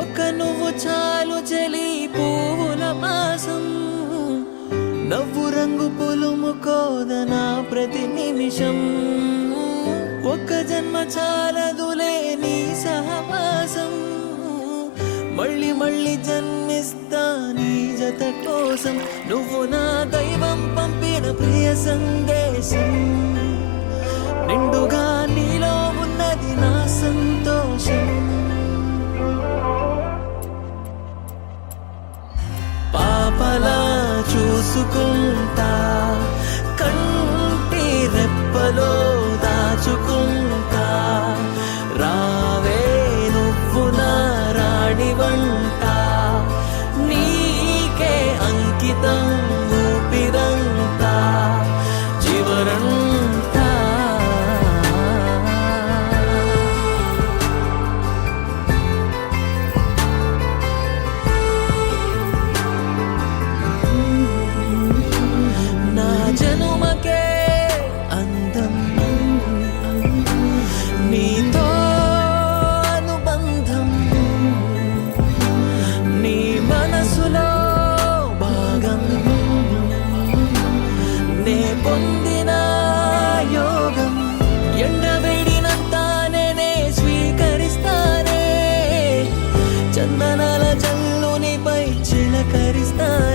ఒక నువ్వు చాలు చలి పువ్వుల మాసం, నవ్వు రంగు పులుము కోదనా ప్రతి నిమిషం. ఒక్క జన్మ చాలదులే నీ సహవాసం, మళ్ళీ మళ్ళీ జన్మిస్తా నీ జత కోసం. నువ్వు నా దైవం పంపిన ప్రియ సందేశం, నిండుగా నీలో ఉన్నది నా సంతోషం. పాపలా చూసుకుంటా, కంటి రెప్పలో దాచుకుంటా. రావే నువ్వు నా రాణి వంట, నీకే అంకితం ఊపిరంతా చివరంతా. నా జనుమకే అందం, నీతో అనుబంధం, నీ మనసులో భాగం, నే పొందిన యోగం. ఎండవేడినంతా నేనే స్వీకరిస్తానే, చందనాల జల్లునిపై చిలకరిస్తానే.